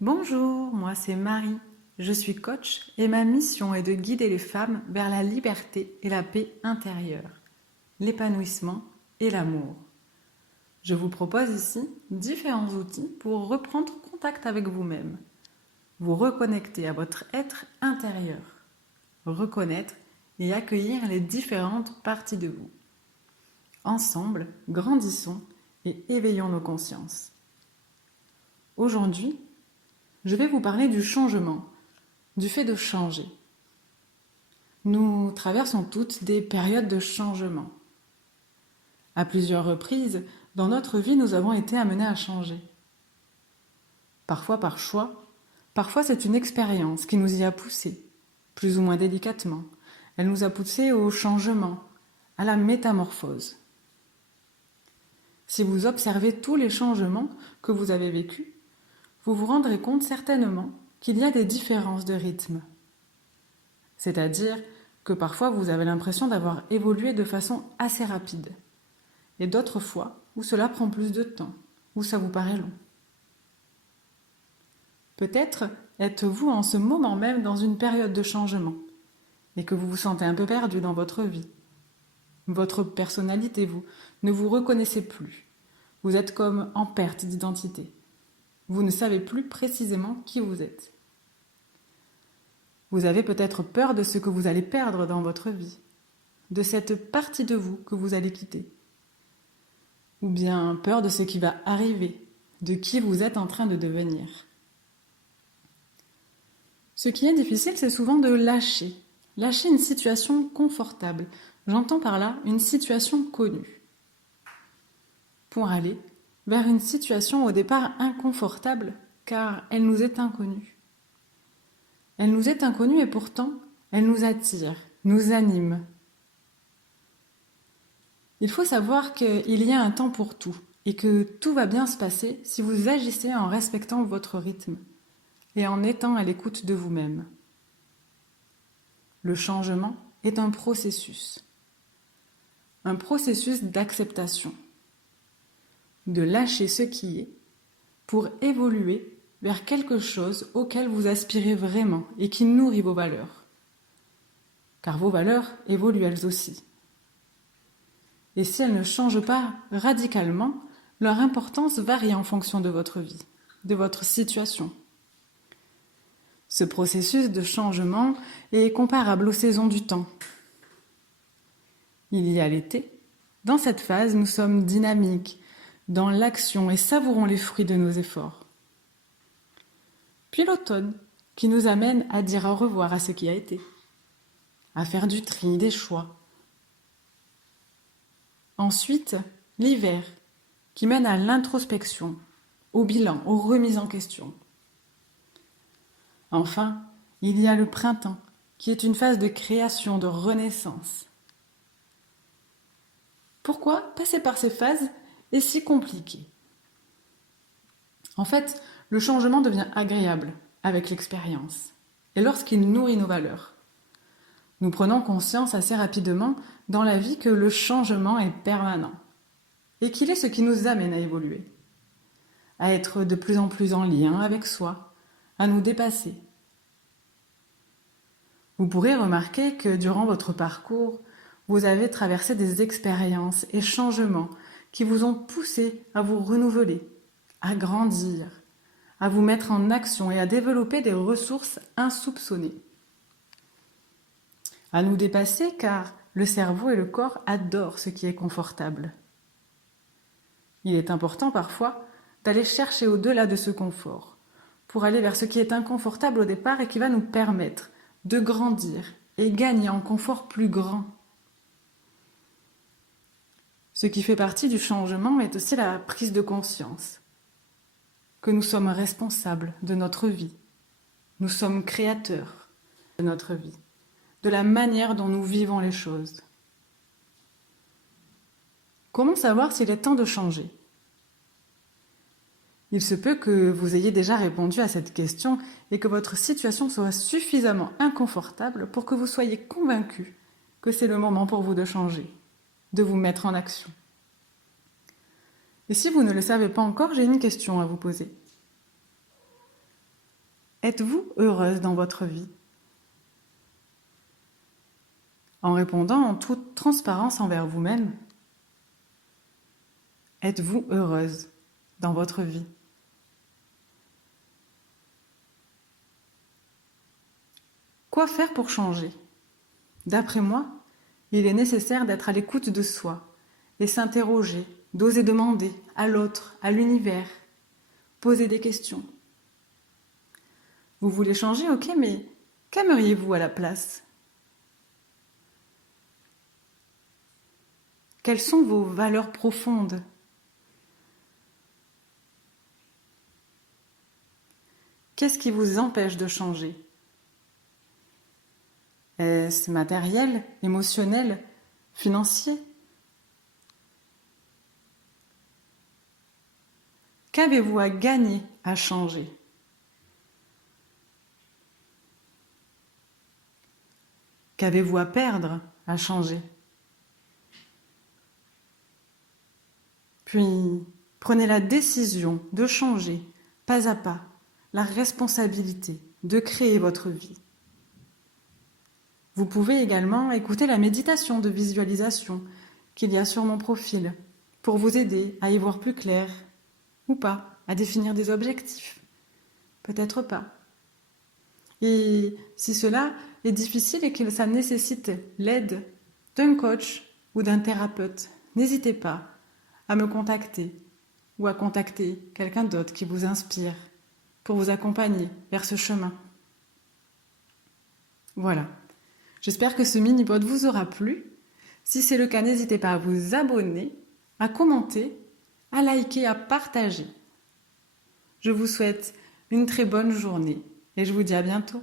Bonjour, moi c'est Marie. Je suis coach et ma mission est de guider les femmes vers la liberté et la paix intérieure, l'épanouissement et l'amour. Je vous propose ici différents outils pour reprendre contact avec vous-même, vous reconnecter à votre être intérieur, reconnaître et accueillir les différentes parties de vous. Ensemble, grandissons et éveillons nos consciences. Aujourd'hui, je vais vous parler du changement, du fait de changer. Nous traversons toutes des périodes de changement. À plusieurs reprises, dans notre vie, nous avons été amenés à changer. Parfois par choix, parfois c'est une expérience qui nous y a poussés, plus ou moins délicatement. Elle nous a poussés au changement, à la métamorphose. Si vous observez tous les changements que vous avez vécus, vous vous rendrez compte certainement qu'il y a des différences de rythme. C'est-à-dire que parfois vous avez l'impression d'avoir évolué de façon assez rapide, et d'autres fois où cela prend plus de temps, où ça vous paraît long. Peut-être êtes-vous en ce moment même dans une période de changement, et que vous vous sentez un peu perdu dans votre vie. Votre personnalité, vous, ne vous reconnaissez plus. Vous êtes comme en perte d'identité. Vous ne savez plus précisément qui vous êtes. Vous avez peut-être peur de ce que vous allez perdre dans votre vie, de cette partie de vous que vous allez quitter. Ou bien peur de ce qui va arriver, de qui vous êtes en train de devenir. Ce qui est difficile, c'est souvent de lâcher une situation confortable. J'entends par là une situation connue. Pour aller vers une situation au départ inconfortable, car elle nous est inconnue. Elle nous est inconnue et pourtant, elle nous attire, nous anime. Il faut savoir qu'il y a un temps pour tout et que tout va bien se passer si vous agissez en respectant votre rythme et en étant à l'écoute de vous-même. Le changement est un processus d'acceptation, de lâcher ce qui est pour évoluer vers quelque chose auquel vous aspirez vraiment et qui nourrit vos valeurs. Car vos valeurs évoluent elles aussi. Et si elles ne changent pas radicalement, leur importance varie en fonction de votre vie, de votre situation. Ce processus de changement est comparable aux saisons du temps. Il y a l'été. Dans cette phase, nous sommes dynamiques, dans l'action et savourons les fruits de nos efforts. Puis l'automne, qui nous amène à dire au revoir à ce qui a été, à faire du tri, des choix. Ensuite, l'hiver, qui mène à l'introspection, au bilan, aux remises en question. Enfin, il y a le printemps, qui est une phase de création, de renaissance. Pourquoi passer par ces phases est si compliqué? En fait, le changement devient agréable avec l'expérience et lorsqu'il nourrit nos valeurs. Nous prenons conscience assez rapidement dans la vie que le changement est permanent et qu'il est ce qui nous amène à évoluer, à être de plus en plus en lien avec soi, à nous dépasser. Vous pourrez remarquer que durant votre parcours, vous avez traversé des expériences et changements qui vous ont poussé à vous renouveler, à grandir, à vous mettre en action et à développer des ressources insoupçonnées. À nous dépasser car le cerveau et le corps adorent ce qui est confortable. Il est important parfois d'aller chercher au-delà de ce confort, pour aller vers ce qui est inconfortable au départ et qui va nous permettre de grandir et gagner en confort plus grand. Ce qui fait partie du changement est aussi la prise de conscience que nous sommes responsables de notre vie. Nous sommes créateurs de notre vie, de la manière dont nous vivons les choses. Comment savoir s'il est temps de changer? Il se peut que vous ayez déjà répondu à cette question et que votre situation soit suffisamment inconfortable pour que vous soyez convaincu que c'est le moment pour vous de changer, de vous mettre en action. Et si vous ne le savez pas encore, j'ai une question à vous poser. Êtes-vous heureuse dans votre vie? En répondant en toute transparence envers vous-même, êtes-vous heureuse dans votre vie? Quoi faire pour changer? D'après moi, il est nécessaire d'être à l'écoute de soi et s'interroger, d'oser demander à l'autre, à l'univers, poser des questions. Vous voulez changer, ok, mais qu'aimeriez-vous à la place? Quelles sont vos valeurs profondes? Qu'est-ce qui vous empêche de changer? Est-ce matériel, émotionnel, financier? Qu'avez-vous à gagner à changer? Qu'avez-vous à perdre à changer? Puis, prenez la décision de changer, pas à pas, la responsabilité de créer votre vie. Vous pouvez également écouter la méditation de visualisation qu'il y a sur mon profil pour vous aider à y voir plus clair ou pas, à définir des objectifs. Peut-être pas. Et si cela est difficile et que ça nécessite l'aide d'un coach ou d'un thérapeute, n'hésitez pas à me contacter ou à contacter quelqu'un d'autre qui vous inspire pour vous accompagner vers ce chemin. Voilà. J'espère que ce mini-pod vous aura plu. Si c'est le cas, n'hésitez pas à vous abonner, à commenter, à liker, à partager. Je vous souhaite une très bonne journée et je vous dis à bientôt.